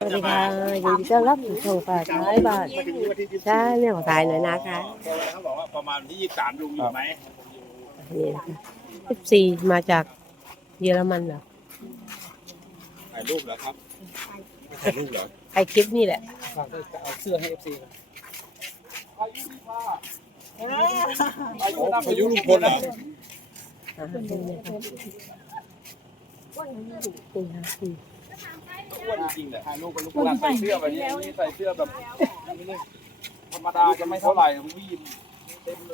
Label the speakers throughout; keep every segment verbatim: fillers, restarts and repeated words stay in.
Speaker 1: วัสดีค่ะยินดีต้อนรับสู่ช่องป่าท้ายบ้านใช่เนี่ยขอถ่ายหน่อยนะคะ
Speaker 2: เขาบอกว่าประมาณที่ยี่สิบสามลุงอยู่ไหม
Speaker 1: นี่นะคะสิบสี่มาจากเยอรมันเหรอ
Speaker 2: ถ่ายรูปเหรอครับไม่ถ่ายรูปเหรอ
Speaker 1: ไอคลิปนี่แหละ
Speaker 3: เอาเสื้อให้เอฟซีกัน
Speaker 2: พายุลุงพลเหรอ
Speaker 1: อ่านี่นะคะนี่ค่ะอืม
Speaker 2: อ้วนจริงๆแต่ถ่ายรูปกับลุงพลใส่เสื้อแบบนี้นี่ใส่เสื้อแบบธรรมดาจะไม่เท่าไหร่วิ่งเต็มเลย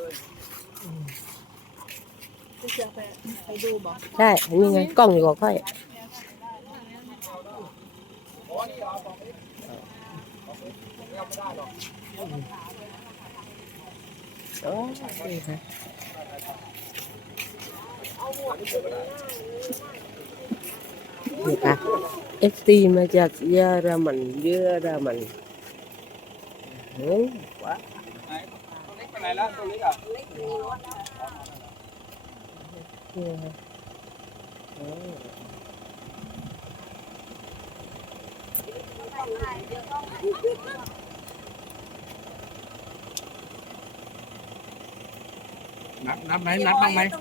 Speaker 1: ใช่นี่ไงกล้องอยู่กับค่อยโอ้นี่ค่ะนี่ค่ะเอฟซีมาจากเยอรมันเยอรมันเฮ้ยว้า
Speaker 2: ไหนตัวเล็กไปไหนแล้วตัวเล็กอ่ะ
Speaker 1: นี่ค่ะโอ้
Speaker 2: นับนับไหมนับบ้างไหม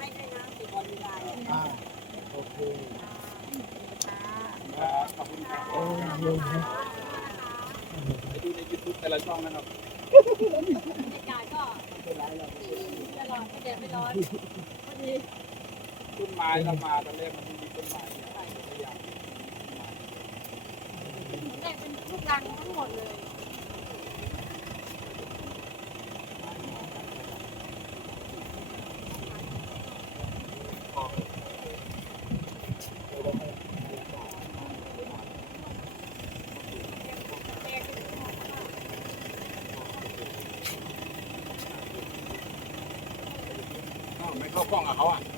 Speaker 3: โอเค
Speaker 2: ขอบคุณครับ
Speaker 1: โอ้นี่ค่ะ
Speaker 2: ไปดูในยูทูบแต่ละช่องนะครับต้นไม้เรามาตอนแรกมันไม่มีต้นไม้ใช่พยายาม
Speaker 4: แต่เป็นลูกรังทั้งหมดเลย
Speaker 2: ไม่เข้ากล้องกับเขาอ่ะ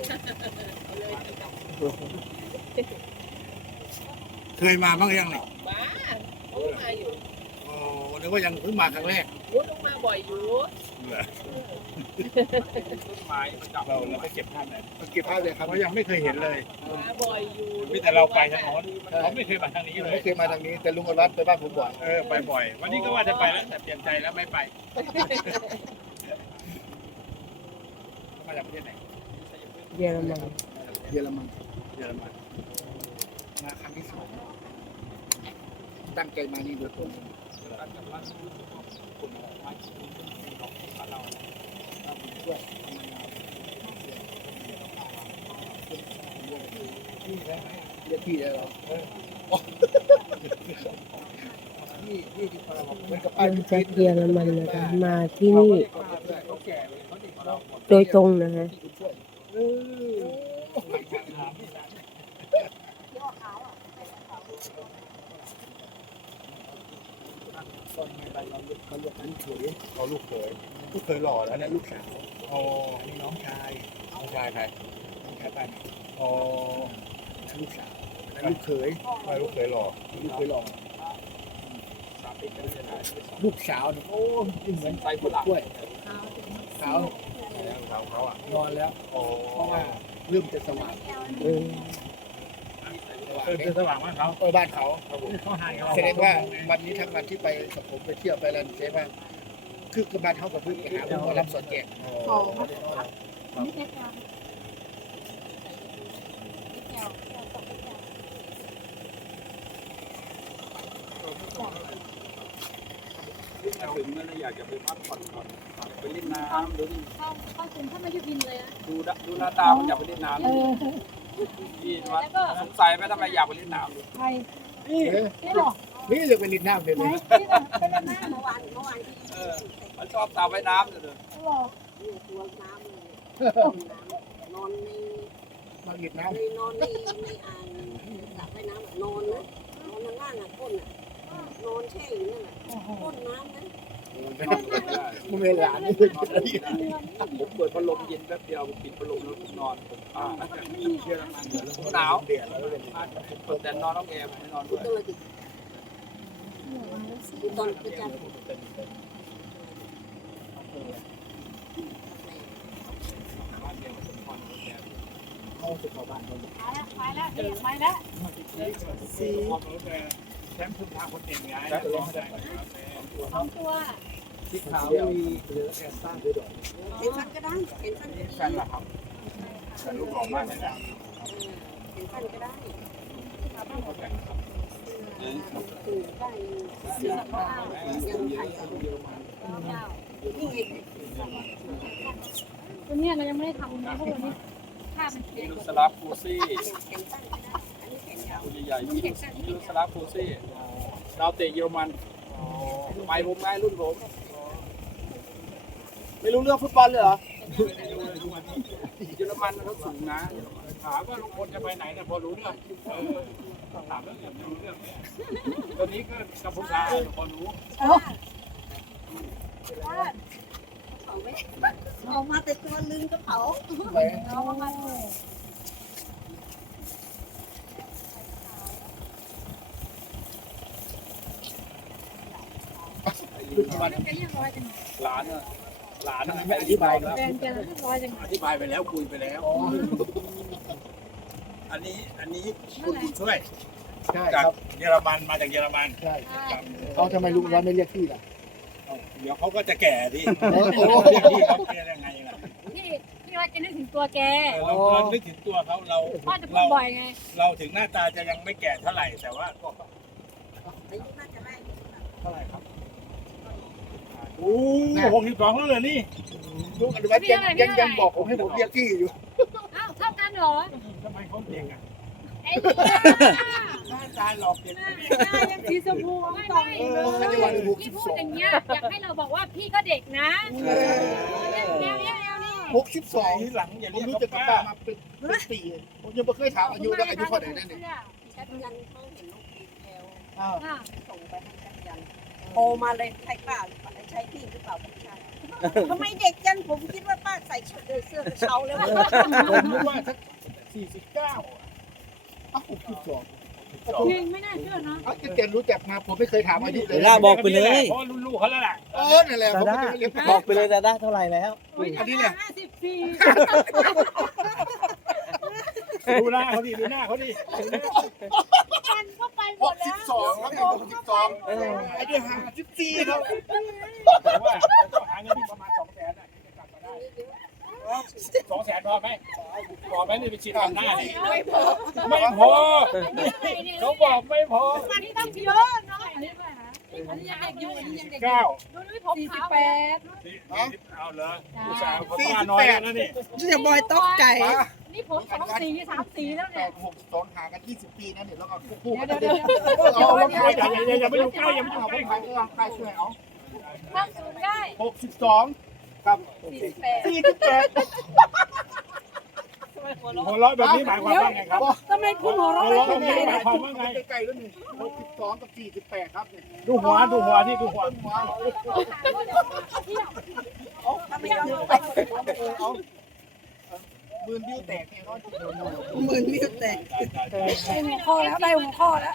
Speaker 2: เคยมาบ้างยังเนี่ย
Speaker 5: มาเขามาอยู่
Speaker 2: โอ้นึกว่ายังเพิ่งมาครั้งแรก
Speaker 5: วุ้นลงมาบ่อยอยู่
Speaker 2: ต้นไม้ประจับเราแล้วไปเก็บภาพเลยเก็บภาพเลยครับเพราะยังไม่เคยเห็นเลย
Speaker 5: มาบ่อยอยู่
Speaker 2: มีแต่เราไปทางโน้นเขาไม่เคยมาทางนี้เลย
Speaker 3: ไม่เคยมาทางนี้แต่ลุงอรัตน์ไปบ้านผมบ่อย
Speaker 2: เออไปบ่อย วันนี้ก็ว่าจะไปแล้วแต่เปลี่ยนใจแล้วไม่ไปมาจากประเทศไหน
Speaker 1: เยอรมัน
Speaker 3: เยอรมัน
Speaker 2: เยอรมัน
Speaker 3: มาครั้งที่สองตั้งใจมานี่โดยตรงเรียกพี่ได้เหรอนี่นี่ที่เราบอกเหมือนกับป้าย
Speaker 1: มา
Speaker 3: พิ
Speaker 1: จาก
Speaker 3: ษ
Speaker 1: เยอรมันนะคะมาที่นี่โดยตรงนะคะ
Speaker 3: เขาเรียกลูกเขย
Speaker 2: เขาลูกเขยลูกเขยหล่อ
Speaker 3: อั
Speaker 2: แล้
Speaker 3: น
Speaker 2: ว
Speaker 3: นั้
Speaker 2: เนี่ย
Speaker 3: นลูกสาว
Speaker 2: โอ้
Speaker 3: อันนี้น้องชาย
Speaker 2: น้องชายใคร
Speaker 3: น้องชายป้าเนี่ย
Speaker 2: โอ้
Speaker 3: อันนั้นลูกสาวอันนั้นลูกเขย
Speaker 2: ไม่ลูกเขยหล่อ
Speaker 3: ลูกเขยหล่อลูกสาวเนี่ยโอ้ยเหมือนใส่ผลกล้วยสาว
Speaker 2: เขาเขาอ่ะ
Speaker 3: นอนแล้ว
Speaker 2: โอ้
Speaker 3: เพราะว่าเริ่มจะสว่าง
Speaker 1: เออ
Speaker 2: เออคือสว่างมากเขา
Speaker 3: เออบ้านเขา
Speaker 2: เขาหายเขา
Speaker 3: แสดงว่าวันนี้ทั้งวันที่ไปกับผมไปเที่ยวไปรันใช่ไหมคือกับบ้านเขากับพึ่งไปหาผมมารับสอนแกะ
Speaker 4: สองนี่เล็กนะแก้วแก้วสองแก้ว
Speaker 2: ถึงนั่นอยากจะไปพักผ่อนก่อนไปเล่นน้ำดู
Speaker 4: เข้าเข้าถึงถ้าไม่ใช่บินเลยนะ
Speaker 2: ดูดูหน้าตามันอยากไปเล่นน้ำ
Speaker 4: เออ
Speaker 2: พี่วัดสงสัยไหมทำไมอยากไปเล่นน้ำดู
Speaker 4: ใคร
Speaker 3: นี่
Speaker 4: นี่หรอ
Speaker 3: นี่จะเป็นลินน้ำเลย
Speaker 4: ไหน
Speaker 3: นะ
Speaker 4: นี่หรอเป็นอะไรนะเมื่อวานเมื่อวานที่
Speaker 2: เออมันชอบสาวว่ายน้ำเลย
Speaker 4: หรอ
Speaker 6: ตัวน้ำเลยนอนใน
Speaker 3: มาหยิบน้
Speaker 6: ในนอนในในอ่างสระว่ายน้ำนอนนะนอนข้างล่างอ่ะก้นอ่ะนอนแช่อยู่นั่นแหละก้นน้ำนั้น
Speaker 3: ำมันเป็นหลานนี่
Speaker 2: ผมเปิดพัดลมเย็นแป๊บเดียวผมปิดพัดลมแล้วผมนอนผมอ่าเชื่อมันหนาว
Speaker 3: เดือดแล้วเลย
Speaker 2: เปิดแต่นอนต้องแอร์ไม่นอนด้วย
Speaker 6: ก็เลยติดตอนประจำ
Speaker 3: เขาจะเข้าบ้านเขา
Speaker 4: ไปแล้วไปแล้วเด็กไปแล้ว
Speaker 2: สี่มป์คุณพาคนเก่งไง
Speaker 4: สองตัว
Speaker 3: ที่ขาวมีเหลือแอนซ่าด้วยดอก
Speaker 6: เห็นสั้นก็ได้เห็นสั้นก็
Speaker 2: แฟ
Speaker 6: ได้
Speaker 2: นเหรอครับแฟนลูกหล่อมากเลยนะ
Speaker 6: เห็นสั้นก็ได้ตื่นได้เสือข้าวยังไข่นี่ไง
Speaker 4: ตัวเนี้ยเรายังไม่ได้ทำนะเพราะวันนี้ค่ามันแพง
Speaker 2: ลู
Speaker 4: ก
Speaker 2: ก
Speaker 4: ว่า
Speaker 2: สลับฟูซี่
Speaker 6: แขนสั้นก็ได้อันนี้แขนยาว
Speaker 2: ตัวใหญ่ๆลูกสลับฟูซี่ดาวเตะเยอรมันไปผมไงรุ่นผม
Speaker 3: ไม่รู้เรื่องฟุตบอลเลยเหรอ
Speaker 2: เยอรมันเขาสูงนะถามว่าลุงพลจะไปไหนเนี่ยพอรู้เรื่องถามเรื่องอื่นไม่รู้เรื่องเนี่ยตอนนี้ก็กัมพูชาพอรู้
Speaker 6: เขาไม่เอามาแต่ตัวลืมกระเป๋า
Speaker 3: ไป
Speaker 4: เอามา
Speaker 3: ลูกบอล
Speaker 4: แกเรียบร้อยจัง
Speaker 2: หลานอะหลานไม่อธิบายแล้ว
Speaker 4: แฟนแกเรียบร้อยจัง
Speaker 2: อธิบายไปแล้วคุยไปแล้ว อันนี้อันนี้คุณผู้ช่วย
Speaker 3: ใช่
Speaker 2: จาก
Speaker 3: ครับ
Speaker 2: เยอรมันมาจากเยอรมัน
Speaker 3: ใช่เขาทำไมลุงบอลไม่เรียกพี่ล่ะ
Speaker 2: เดี๋ยวเขาก็จะแก่ดิ
Speaker 3: โอ้โห
Speaker 2: เรียกพี่เขาเรียกยังไงล่ะ
Speaker 4: พี่พี่ว่าจะนึกถึงตัวแก
Speaker 2: เราเรานึกถึงตัวเขาเรา
Speaker 4: พ่อจะพูด
Speaker 2: เรา
Speaker 4: บ่อยไง
Speaker 2: เราถึงหน้าตาจะยังไม่แก่เท่าไหร่แต่ว่าก็
Speaker 6: อายุน่าจะได้
Speaker 2: เท่าไหร่ครับโอ้หกสิบสองแล้วเหรอนี่
Speaker 3: ลุงอนุวัฒน์ยังยังยังบอกผมให้ผมเรียกพี่อยู่
Speaker 4: อ้าวเท่ากันเหรอ
Speaker 2: ทำไมเขาเด็กอ่ะ
Speaker 4: ไอ้เนี่ย
Speaker 2: หน้าตาหลอกเด็ก
Speaker 4: หน้ายังสีชมพูไม่ไม่พี่พูดอย่างเงี้ยอยากให้เราบอกว่าพี่ก็เด็กนะแนวเนี้ยแนวนี้
Speaker 3: หกสิบสอง
Speaker 2: ทีหลังอย่า
Speaker 3: ผม
Speaker 2: เรียก
Speaker 3: รู้
Speaker 2: เขา
Speaker 3: จักกับ
Speaker 2: ป้า
Speaker 3: ป้ามาเป็นเป็นปีผมยังไม่เคยถามอายุแล้วอายุเท่าไหร่นั่นเนี่ย
Speaker 6: ชัดยันเขาเห็นลูกปีแล้ว
Speaker 3: อ้าว
Speaker 4: ค่ะ
Speaker 6: ส่งไปให้ชัดยันโทรมาเลยใช่ป้าหรือเปล่าใช่พี่หรือเปล่าไม่ใช่ทำไมเด็กจังผมคิดว่าป้าใส่ชุดเสื้อกระเช้าเลยว่า
Speaker 2: ผมนึกว่าสักสี่สิบเก้า
Speaker 3: อ้าวหกสิบสอง
Speaker 4: จริงไม่น่าเชื่อเนาะ
Speaker 3: อ้าวแกรู้จักมาผมไม่เคยถามอายุเลย
Speaker 7: เวลาบอกไปเลย
Speaker 2: เพราะรุ่นลูกเขาแล้วแหละ
Speaker 3: เออนั่นแหละผมไม่เคยเรียก
Speaker 7: บอกไปเลยดาด้าเท่าไหร่แล้ว
Speaker 3: อันนี้เนี่ย
Speaker 4: ห้าสิบสี่
Speaker 2: ดูหน้าเขาดิดูหน้าเขาดิ
Speaker 4: กันก็ไปหม
Speaker 3: ห
Speaker 4: ด
Speaker 3: กสิ
Speaker 4: แล้
Speaker 3: บ
Speaker 4: ว
Speaker 3: สองครับหกสิบสองอายุห้าสิบสี่ครับ
Speaker 2: แต่ว่าต้องหาเงินที่ประมาณสองแสนอ่ะจะกลับมาได้สองแสนพอไหมพอไหมนี่ไปฉีดทำหน้าดิ
Speaker 4: ไม่พอ
Speaker 2: ไม่พอเขาบอกไม่พอ
Speaker 4: วันนี้ต้องเยอะเนาะอันนี้ด้วยนะอันนี้ยังเด็กอยู่อันนี้ยังเด็ก
Speaker 2: เก้า
Speaker 4: ดูนี่ผมสี่สิบแปด
Speaker 2: เอาเลยผู้ชายคนป้าน้อยแล้วนี่
Speaker 7: จะบอยตกใจ
Speaker 4: นี่ผมสองสีสามสีแล้ว
Speaker 3: แป
Speaker 4: เนี่ย
Speaker 3: ดหกสิบสองห่างกันยี่สิบปีนั่นเนี่ยแล้วก็คู่กัน
Speaker 4: เดี๋ยวเดี๋ยว
Speaker 3: เอาแล้วใคร
Speaker 2: อย่าอย่าอย่าไปอยู่ใกล้อย่าไปอยู่
Speaker 3: เอา
Speaker 2: ใกล้
Speaker 3: ใครเอาใครช่วยเอา
Speaker 4: ตั้งศูนย์ได้
Speaker 3: หกสิบสองกับ
Speaker 4: สี่สิบแปด
Speaker 3: สี่สิบแปด
Speaker 2: หัวเราะแบบนี้หมายความว่าไงครับ
Speaker 4: ทำไมคุณหัวเราะ
Speaker 2: หัวเราะแบบนี้หมายความว่าไง
Speaker 3: ใกล้ๆแล้วนี่หกสิบสองกับสี่สิบแปดครับเนี่ย
Speaker 2: ดูหัวดูหัวที่ดูหัว
Speaker 3: ว้าว
Speaker 6: ถ้าไม่ยอมไป
Speaker 3: เอาหมื่นวิวแตกเนี่ยร้อย
Speaker 7: หมื่นวิวแตก
Speaker 4: หัวข้อแล้วได้หัวข้อแล้ว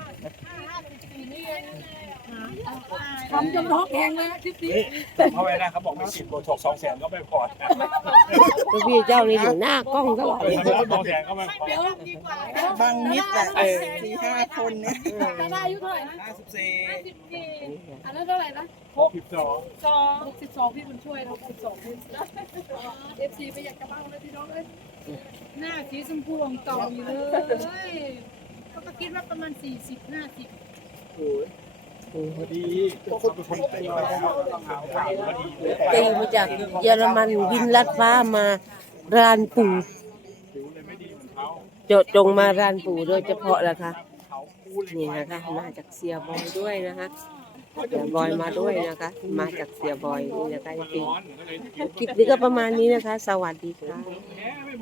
Speaker 4: ทำจนท้องแข็งเลยคลิปนี้
Speaker 2: เขาไว้นะเขาบอกไม่ฉีดโบท็อกสองแสนก็ไม่พอ
Speaker 1: พี่เจ้านี่อยู่หน้ากล้องตลอด
Speaker 2: เออสองแสนก็ไม่พอ
Speaker 7: บางมิดอะสี่ห้าคนเนี่ย
Speaker 4: ได้อายุเท่าไหร่นะ
Speaker 7: ห้าสิบสี่
Speaker 4: ห้าสิบสี่อันนั้นเท่าไหร่นะ
Speaker 2: หกสิบสอง
Speaker 4: สองหกสิบสองพี่บุญช่วยเราหกสิบสองเอฟซีไปอยากจะบ้างเลยพี่น้องเลยหน้าสีชมพูของเก่าอยู่เลยเขาก็คิดว่าประมาณสี่สิบห้าสิบ
Speaker 2: ดีคนเป็นคนไปแล้วต้องหาข่าวก็ดี
Speaker 1: ตีมาจากเยอรมันบินลัดฟ้ามารานปู่
Speaker 2: ผิวเลยไม่ดีเหมือนเขา
Speaker 1: โจจงมารานปู่โดยเฉพาะนะคะ นี่นะคะมาจากเสียบอยด้วยนะคะเสียบอยมาด้วยนะคะ มาจากเสียบอยนี่นะคะจริง
Speaker 2: ร้อนก็เลยผิว
Speaker 1: คลิปนี้ก็ประมาณนี้นะคะ สวัสดีค่ะ
Speaker 2: แพ้ไม่